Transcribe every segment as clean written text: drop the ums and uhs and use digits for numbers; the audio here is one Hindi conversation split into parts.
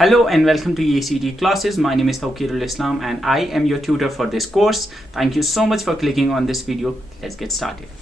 Hello and welcome to EACD classes. My name is Tawqirul Islam and I am your tutor for this course. Thank you so much for clicking on this video. Let's get started.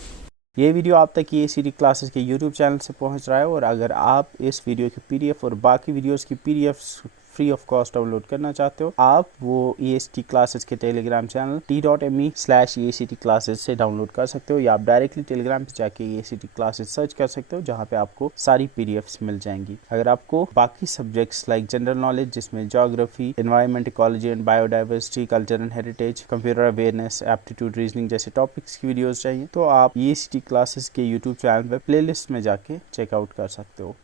ये वीडियो आप तक EACD क्लासेस के YouTube चैनल से पहुंच रहा है और अगर आप इस वीडियो की PDF और बाकी वीडियोस की PDFs free of cost download करना चाहते हो, आप वो EACD क्लासेस के टेलीग्राम चैनल t.me/EACD क्लासेस से डाउनलोड कर सकते हो या आप डायरेक्टली टेलीग्राम पे जाके EACD क्लासेस सर्च कर सकते हो, जहाँ पे आपको सारी PDFs मिल जाएंगी। अगर आपको बाकी सब्जेक्ट्स लाइक जनरल नॉलेज जिसमें geography, environment, ecology and biodiversity, culture and heritage, computer awareness, aptitude, reasoning जैसे टॉपिक्स की वीडियोस चाहिए तो आप EACD क्लासेस के यूट्यूब चैनल पे प्लेलिस्ट में जाके चेकआउट कर सकते हो।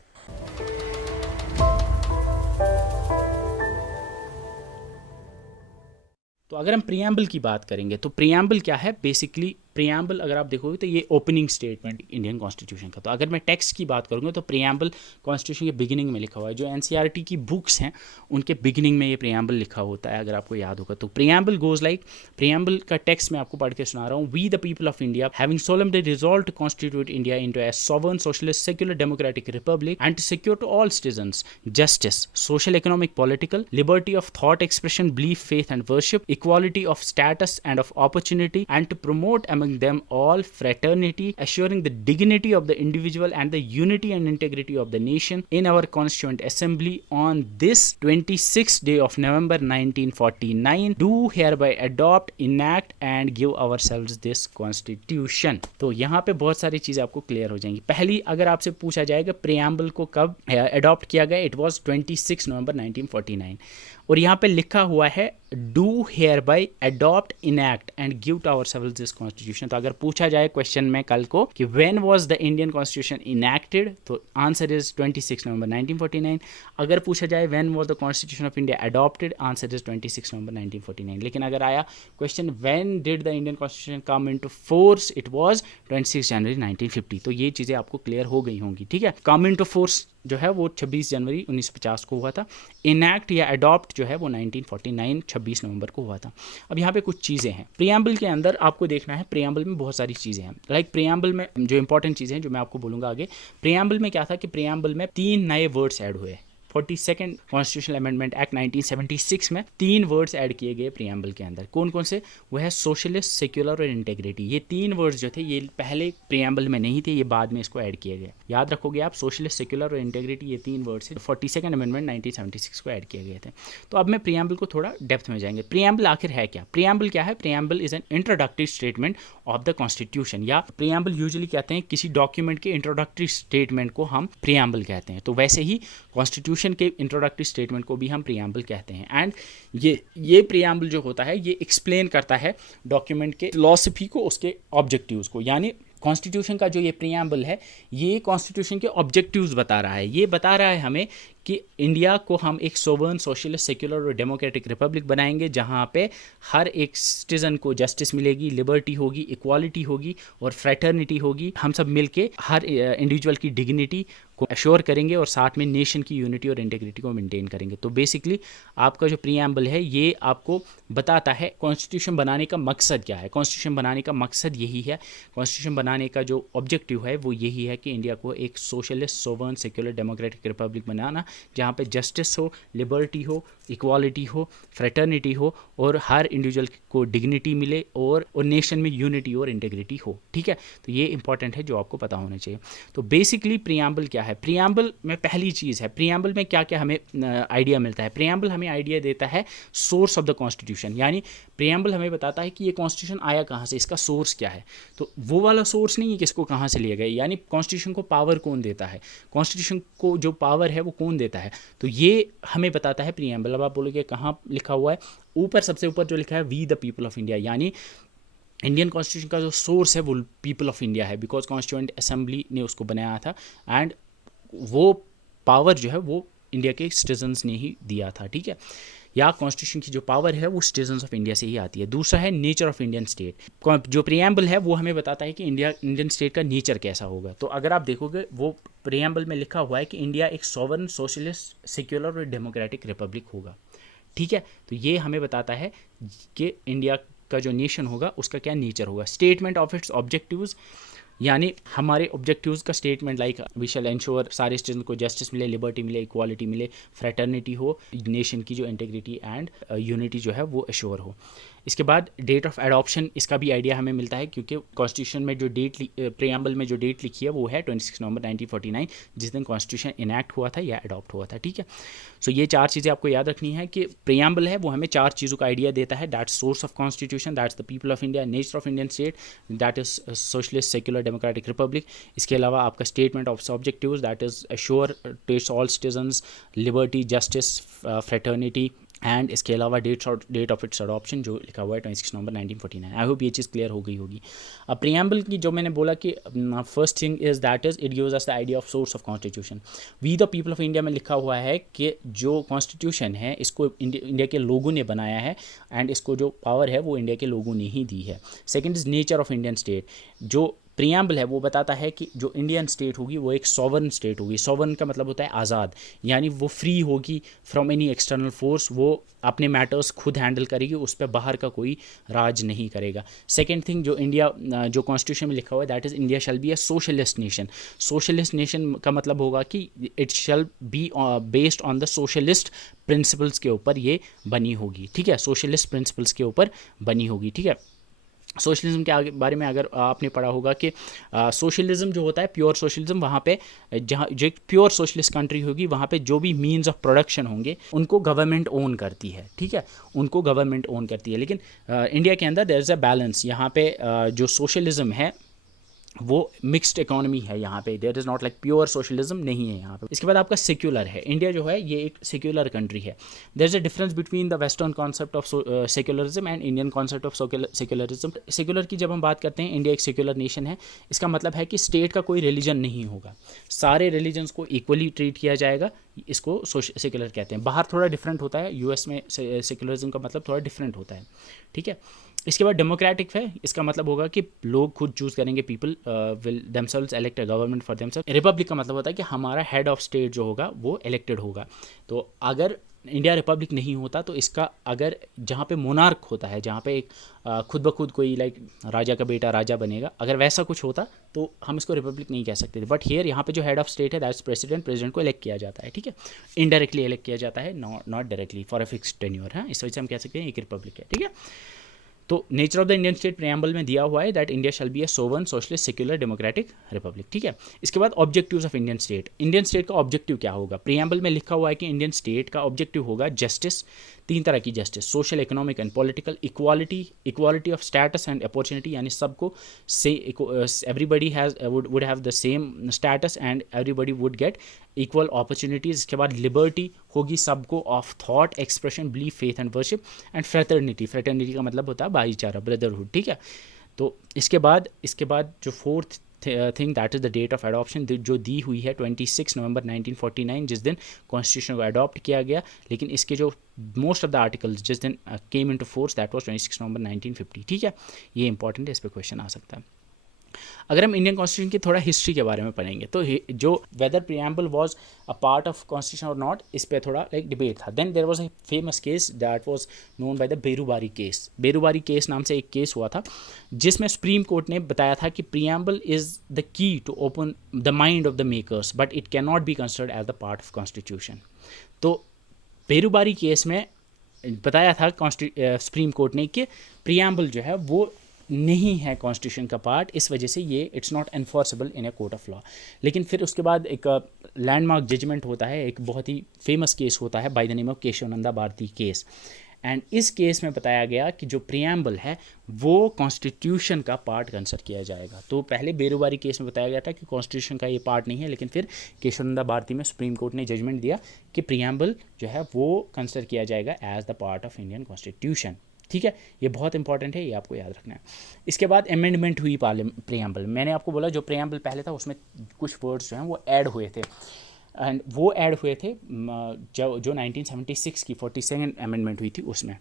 तो अगर हम प्रियम्बल की बात करेंगे तो प्रियम्बल क्या है। बेसिकली प्रियम्बल अगर आप देखोगे तो ये ओपनिंग स्टेटमेंट इंडियन कॉन्स्टिट्यूशन का। तो अगर मैं टेक्स्ट की बात करूँगा तो प्रियम्बल कॉन्स्टिट्यूशन के बिगिनिंग में लिखा हुआ है। जो एनसीईआरटी की बुक्स हैं उनके बिगिनिंग में ये प्रियम्बल लिखा होता है, अगर आपको याद होगा। तो प्रियम्बल गोज लाइक, प्रियम्बल का टेक्स्ट मैं आपको पढ़ के सुना रहा हूँ। We the people of India having solemnly resolved to constitute India into a sovereign socialist secular democratic republic and to secure to all citizens justice, social, economic, political, liberty of thought expression, belief, faith and worship, equality of status and of opportunity, and to promote among them all fraternity, assuring the dignity of the individual and the unity and integrity of the nation, in our constituent assembly on this 26th day of November 1949 do hereby adopt, enact and give ourselves this constitution। तो यहाँ पे बहुत सारी चीज़ें आपको क्लियर हो जाएंगी। पहली, अगर आपसे पूछा जाएगा प्रियम्बल को कब अडॉप्ट किया गया, इट वाज 26 नवंबर 1949 और यहाँ पे लिखा हुआ है do here by adopt, enact and give to ourselves this constitution. तो अगर पूछा जाए क्वेश्चन में कल को कि when was the Indian constitution enacted, तो आंसर इज 26 नवंबर 1949। अगर पूछा जाए when was the constitution of India adopted, answer is 26 नवंबर 1949। लेकिन अगर आया question when did the Indian constitution come into force, it was 26 जनवरी 1950। तो ये चीज़ें आपको क्लियर हो गई होंगी, ठीक है। कम इनटू फोर्स जो है वो 26 जनवरी 1950 को हुआ था। इनैक्ट या अडॉप्ट जो है वो 1949 26 नवंबर को हुआ था। अब यहाँ पे कुछ चीज़ें हैं प्रियम्बल के अंदर, आपको देखना है। प्रियम्बल में बहुत सारी चीज़ें हैं। लाइक प्रियम्बल में जो इंपॉर्टेंट चीज़ें हैं जो मैं आपको बोलूँगा आगे। प्रियम्बल में क्या था कि प्रियम्बल में 3 नए वर्ड्स ऐड हुए। 42nd कॉन्स्टिट्यूशनल अमेंडमेंट एक्ट 1976 में 3 वर्ड्स ऐड किए गए प्रियम्बल के अंदर। कौन कौन से? वो है सोशलिस्ट, सेक्युलर और इंटेग्रिटी। ये 3 वर्ड्स जो थे ये पहले प्रियम्बल में नहीं थे, ये बाद में इसको ऐड किए गए। याद रखोगे आप, सोशलिस्ट, सेक्युलर और इंटेग्रिटी ये 3 वर्ड्स है 42nd अमेंडमेंट 1976 को ऐड किए गए थे। तो अब मैं प्रियम्बल को थोड़ा डेप्थ में जाएंगे। प्रियम्बल आखिर है क्या? प्रियम्बल क्या है? Preamble is an introductory statement of the constitution, या प्रियम्बल यूजुअली कहते हैं किसी डॉक्यूमेंट के इंट्रोडक्टरी स्टेटमेंट को हम प्रियम्बल कहते हैं। तो वैसे ही कॉन्स्टिट्यूशन के इंट्रोडक्टरी स्टेटमेंट को भी हम प्रियम्बल कहते हैं। एंड ये प्रियम्बल जो होता है ये एक्सप्लेन करता है डॉक्यूमेंट के फिलॉसफी को, उसके ऑब्जेक्टिव्स को। यानी कॉन्स्टिट्यूशन का जो ये प्रियम्बल है ये कॉन्स्टिट्यूशन के ऑब्जेक्टिव्स बता रहा है। ये बता रहा है हमें कि इंडिया को हम एक सोवर्न, सोशलिस्ट, सेक्युलर और डेमोक्रेटिक रिपब्लिक बनाएंगे जहाँ पे हर एक सिटीज़न को जस्टिस मिलेगी, लिबर्टी होगी, इक्वालिटी होगी और फ्रेटर्निटी होगी। हम सब मिलके हर इंडिविजुअल की डिग्निटी को एश्योर करेंगे और साथ में नेशन की यूनिटी और इंटीग्रिटी को मेंटेन करेंगे। तो बेसिकली आपका जो प्रियम्बल है ये आपको बताता है कॉन्स्टिट्यूशन बनाने का मकसद क्या है। कॉन्स्टिट्यूशन बनाने का मकसद यही है, कॉन्स्टिट्यूशन बनाने का जो ऑब्जेक्टिव है वो यही है कि इंडिया को एक socialist, sovereign, secular, democratic Republic बनाना जहाँ पे जस्टिस हो, लिबर्टी हो, इक्वालिटी हो, फ्रेटर्निटी हो और हर इंडिविजुअल को डिग्निटी मिले और नेशन में यूनिटी और इंटीग्रिटी हो, ठीक है। तो ये इंपॉर्टेंट है जो आपको पता होना चाहिए। तो बेसिकली प्रियम्बल क्या है? प्रियम्बल में पहली चीज़ है, प्रियम्बल में क्या क्या हमें आइडिया मिलता है। प्रियम्बल हमें आइडिया देता है सोर्स ऑफ द कॉन्स्टिट्यूशन, यानी प्रियम्बल हमें बताता है कि ये कॉन्स्टिट्यूशन आया कहाँ से, इसका सोर्स क्या है। तो वो वाला सोर्स नहीं है कि इसको कहाँ से लिया गया, यानी कॉन्स्टिट्यूशन को पावर कौन देता है, कॉन्स्टिट्यूशन को जो पावर है वो कौन देता है। तो ये हमें बताता है प्रियम्बल। अब आप बोलोगे कहाँ लिखा हुआ है? ऊपर, सबसे ऊपर जो लिखा है we the people of India, यानी इंडियन कॉन्स्टिट्यूशन का जो सोर्स है वो पीपल ऑफ इंडिया है, बिकॉज कॉन्स्टिट्यूएंट असेंबली ने उसको बनाया था एंड वो पावर जो है वो इंडिया के सिटीजन्स ने ही दिया था, ठीक है। या कॉन्स्टिट्यूशन की जो पावर है वो सिटीजन्स ऑफ इंडिया से ही आती है। दूसरा है नेचर ऑफ इंडियन स्टेट। जो प्रियम्बल है वो हमें बताता है कि इंडियन स्टेट का नेचर कैसा होगा। तो अगर आप देखोगे वो प्रियम्बल में लिखा हुआ है कि इंडिया एक सॉवरन, सोशलिस्ट, सेक्युलर और डेमोक्रेटिक रिपब्लिक होगा, ठीक है। तो ये हमें बताता है कि इंडिया का जो नेशन होगा उसका क्या नेचर होगा। स्टेटमेंट ऑफ इट्स ऑब्जेक्टिव्स, यानी हमारे ऑब्जेक्टिव्स का statement like we shall ensure सारे सिटीजन को जस्टिस मिले, लिबर्टी मिले, इक्वालिटी मिले, फ्रेटर्निटी हो, नेशन की जो इंटीग्रिटी एंड यूनिटी जो है वो एश्योर हो। इसके बाद डेट ऑफ एडॉप्शन, इसका भी आइडिया हमें मिलता है क्योंकि कॉन्स्टिट्यूशन में जो डेट प्रीएम्बल में जो डेट लिखी है वो है 26 नवंबर 1949, जिस दिन कॉन्स्टिट्यूशन इनैक्ट हुआ था या अडॉप्ट हुआ था। ठीक है, सो ये 4 चीज़ें आपको याद रखनी है कि प्रीएम्बल है वो हमें 4 चीज़ों का आइडिया देता है। That's source of constitution, that's the people of India, nature of Indian state, that is socialist secular democratic republic. इसके अलावा आपका statement of objectives, that is assure to all citizens liberty, justice, fraternity, and इसके अलावा डेट ऑफ इट्स अडॉप्शन जो लिखा हुआ है 26 नवंबर 1949। आई होप ये चीज़ क्लियर हो गई होगी। अब प्रीएम्बल की जो मैंने बोला कि first thing is that is it gives us the idea of source of constitution. We the people of India में लिखा हुआ है कि जो कॉन्स्टिट्यूशन है इसको इंडिया के लोगों ने बनाया है एंड इसको जो पावर है वो इंडिया के लोगों ने ही दी है। Second is nature of Indian state. जो प्रीएम्बल है वो बताता है कि जो इंडियन स्टेट होगी वो एक सॉवरन स्टेट होगी। सॉवरन का मतलब होता है आज़ाद, यानी वो फ्री होगी फ्रॉम एनी एक्सटर्नल फोर्स, वो अपने मैटर्स खुद हैंडल करेगी, उस पर बाहर का कोई राज नहीं करेगा। सेकेंड थिंग जो इंडिया जो कॉन्स्टिट्यूशन में लिखा हुआ है that is India shall be a socialist nation. Socialist nation का मतलब होगा कि it shall be based on the socialist principles के ऊपर ये बनी होगी। ठीक है, सोशलिस्ट प्रिंसिपल्स के ऊपर बनी होगी। ठीक है, सोशलिज्म के बारे में अगर आपने पढ़ा होगा कि सोशलिज्म जो होता है प्योर सोशलिज्म, वहाँ पे जहाँ जो एक प्योर सोशलिस्ट कंट्री होगी वहाँ पे जो भी मीन्स ऑफ प्रोडक्शन होंगे उनको गवर्नमेंट ओन करती है। ठीक है, उनको गवर्नमेंट ओन करती है। लेकिन इंडिया के अंदर देयर इज़ अ बैलेंस। यहाँ पे जो सोशलिज्म है वो मिक्स्ड इकोनॉमी है। यहाँ पे there is not like pure socialism नहीं है यहाँ पे। इसके बाद आपका सेक्युलर है। इंडिया जो है ये एक सेक्युलर कंट्री है। There is a difference between the western concept of secularism and Indian concept of secularism. Secular की जब हम बात करते हैं, इंडिया एक सेक्युलर नेशन है, इसका मतलब है कि स्टेट का कोई रिलीजन नहीं होगा, सारे रिलीजन्स को इक्वली ट्रीट किया जाएगा, इसको सेक्युलर कहते हैं। बाहर थोड़ा डिफरेंट होता है, यूएस में सेक्युलरिज्म का मतलब थोड़ा डिफरेंट होता है। ठीक है, इसके बाद डेमोक्रेटिक है, इसका मतलब होगा कि लोग खुद चूज़ करेंगे, people will themselves elect a government for themselves. Republic का मतलब होता है कि हमारा हेड ऑफ स्टेट जो होगा वो इलेक्टेड होगा। तो अगर इंडिया रिपब्लिक नहीं होता तो इसका अगर जहाँ पे मोनार्क होता है, जहाँ पे एक खुद ब खुद कोई लाइक राजा का बेटा राजा बनेगा, अगर वैसा कुछ होता तो हम इसको रिपब्लिक नहीं कह सकते थे। बट हियर यहाँ पे जो हेड ऑफ स्टेट है दैट्स प्रेसिडेंट को इलेक्ट किया जाता है। ठीक है, इनडायरेक्टली इलेक्ट किया जाता है, not directly for a fixed tenure. है, इस वजह से हम कह सकते हैं एक रिपब्लिक है। ठीक है, तो nature of the Indian state preamble में दिया हुआ है that India shall be a sovereign socialist secular democratic republic. ठीक है, इसके बाद objectives of Indian state. Indian state का ऑब्जेक्टिव क्या होगा? प्रीएम्बल में लिखा हुआ है कि इंडियन स्टेट का ऑब्जेक्टिव होगा जस्टिस, 3 तरह की justice, social, economic and political, equality of status and opportunity, यानी सबको से everybody would have the same status and everybody would get equal opportunities. इसके बाद लिबर्टी होगी सबको of thought, expression, belief, faith and worship, and fraternity का मतलब होता है भाईचारा, ब्रदरहुड। ठीक है, तो इसके बाद जो fourth thing that is the date of adoption जो दी हुई है 26 नवंबर 1949, जिस दिन कॉन्स्टिट्यूशन को अडॉप्ट किया गया। लेकिन इसके जो मोस्ट ऑफ द आर्टिकल्स जिस दिन came into force that was 26 नवंबर 1950। ठीक है, ये इंपॉर्टेंट है, इस पर क्वेश्चन आ सकता है। अगर हम इंडियन कॉन्स्टिट्यूशन की थोड़ा हिस्ट्री के बारे में पढ़ेंगे तो जो whether preamble was a part of constitution और नॉट, इस पे थोड़ा लाइक डिबेट था। Then there was a famous case that was known by the Berubari case. Berubari case नाम से एक केस हुआ था जिसमें सुप्रीम कोर्ट ने बताया था कि preamble is the key to open the mind of the makers but it can not be considered as the part of constitution. तो बेरूबारी केस में बताया था सुप्रीम कोर्ट ने कि प्रीएम्बल जो है वो नहीं है कॉन्स्टिट्यूशन का पार्ट, इस वजह से ये it's not enforceable in a court of law. लेकिन फिर उसके बाद एक लैंडमार्क जजमेंट होता है, एक बहुत ही फेमस केस होता है by the name of Kesavananda Bharati case. And इस केस में बताया गया कि जो प्रीएम्बल है वो कॉन्स्टिट्यूशन का पार्ट कंसिडर किया जाएगा। तो पहले बेरूबारी केस में बताया गया था कि कॉन्स्टिट्यूशन का ये पार्ट नहीं है, लेकिन फिर केशवानंदा भारती में सुप्रीम कोर्ट ने जजमेंट दिया कि प्रीएम्बल जो है वो कंसिडर किया जाएगा as the part of Indian constitution. ठीक है, ये बहुत इंपॉर्टेंट है, ये आपको याद रखना है। इसके बाद अमेंडमेंट हुई प्रीएम्बल। मैंने आपको बोला जो प्रीएम्बल पहले था उसमें कुछ वर्ड्स जो हैं वो ऐड हुए थे, एंड वो ऐड हुए थे जो 1976 की 42nd अमेंडमेंट हुई थी उसमें।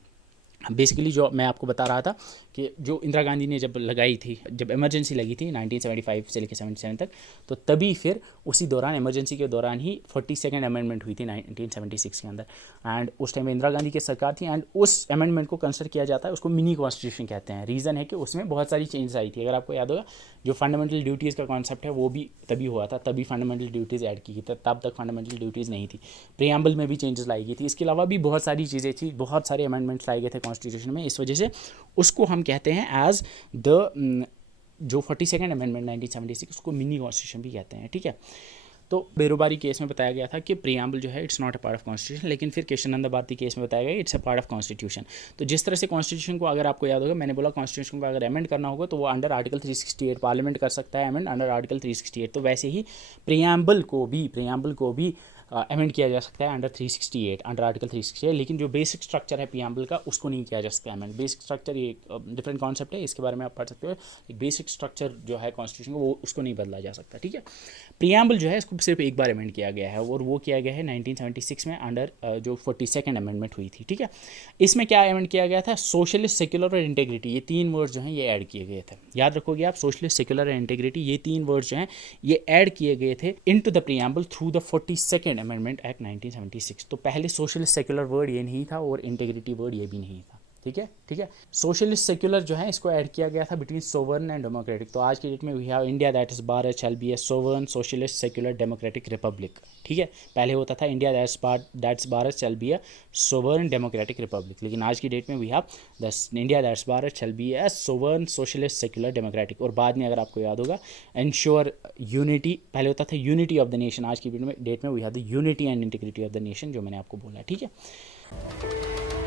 बेसिकली जो मैं आपको बता रहा था कि जो इंदिरा गांधी ने जब लगाई थी, जब इमरजेंसी लगी थी 1975 से लेकर 77 तक, तो तभी फिर उसी दौरान इमरजेंसी के दौरान ही 42nd अमेंडमेंट हुई थी 1976 के अंदर। एंड उस टाइम इंदिरा गांधी की सरकार थी, एंड उस अमेंडमेंट को कंसिडर किया जाता है, उसको मिनी कॉन्स्टिट्यूशन कहते हैं। रीज़न है कि उसमें बहुत सारी चेंजेस आई थी। अगर आपको याद होगा, जो फंडामेंटल ड्यूटीज़ का कॉन्सेप्ट है वो भी तभी हुआ था, तभी फंडामेंटल ड्यूटीज़ ऐड की गई, तब तक फंडामेंटल ड्यूटीज़ नहीं थी। प्रीएम्बल में भी चेंजेस लाई गई थी। इसके अलावा भी बहुत सारी चीज़ें थी, बहुत सारे अमेंडमेंट्स लाए गए थे कॉन्स्टिट्यूशन में। इस वजह से उसको हम कहते हैं एज द जो 42nd अमेंडमेंट 1976, उसको मिनी कॉन्स्टिट्यूशन भी कहते हैं। ठीक है, तो बेरोबारी केस में बताया गया था कि प्रीएम्बल जो है it's not a part of constitution, लेकिन फिर केशवानंद भारती केस में बताया गया it's a part of constitution. तो जिस तरह से कॉन्स्टिट्यूशन को, अगर आपको याद होगा, मैंने बोला कॉन्स्टिट्यूशन को अगर अमेंड करना होगा तो वो अंडर आर्टिकल 368 पार्लियामेंट कर सकता है अमेंड अंडर आर्टिकल 368। तो वैसे ही प्रीएम्बल को भी अमेंड किया जा सकता है अंडर 368, अंडर आर्टिकल 368। लेकिन जो बेसिक स्ट्रक्चर है प्रीएम्बल का, उसको नहीं किया जा सकता अमेंड। बेसिक स्ट्रक्चर ये डिफरेंट कॉन्सेप्ट है, इसके बारे में आप पढ़ सकते हो। बेसिक स्ट्रक्चर जो है कॉन्स्टिट्यूशन का, वो उसको नहीं बदला जा सकता। ठीक है, प्रीएम्बल जो है इसको सिर्फ एक बार अमेंड किया गया है, और वो किया गया है 1976 में अंडर जो 42nd अमेंडमेंट हुई थी। ठीक है, इसमें क्या अमेंड किया गया था? सोशलिस्ट, सेक्युलर और इंटेग्रिटी, ये तीन वर्ड्स जो हैं ये ऐड किए गए थे। याद रखोगे आप, सोशलिस्ट, सेक्युलर और इंटेग्रिटी, ये तीन वर्ड्स जो हैं ये ऐड किए गए थे into the preamble through the 42nd amendment act 1976। तो पहले सोशलिस्ट सेक्युलर वर्ड ये नहीं था और इंटेग्रिटी वर्ड ये भी नहीं था। ठीक है, सोशलिस्ट सेक्युलर जो है इसको ऐड किया गया था बिटवीन सोवर्न एंड डेमोक्रेटिक। तो आज की डेट में we have India that is Bharat shall be a sovereign socialist secular democratic republic. ठीक है, पहले होता था India that's Bharat shall be a sovereign democratic republic, लेकिन आज की डेट में we have the India that's Bharat shall be a sovereign socialist secular democratic. और बाद में अगर आपको याद होगा, एंश्योर यूनिटी, पहले होता था यूनिटी ऑफ द नेशन, आज की डेट में we have the unity and integrity of the nation, जो मैंने आपको बोला। ठीक है।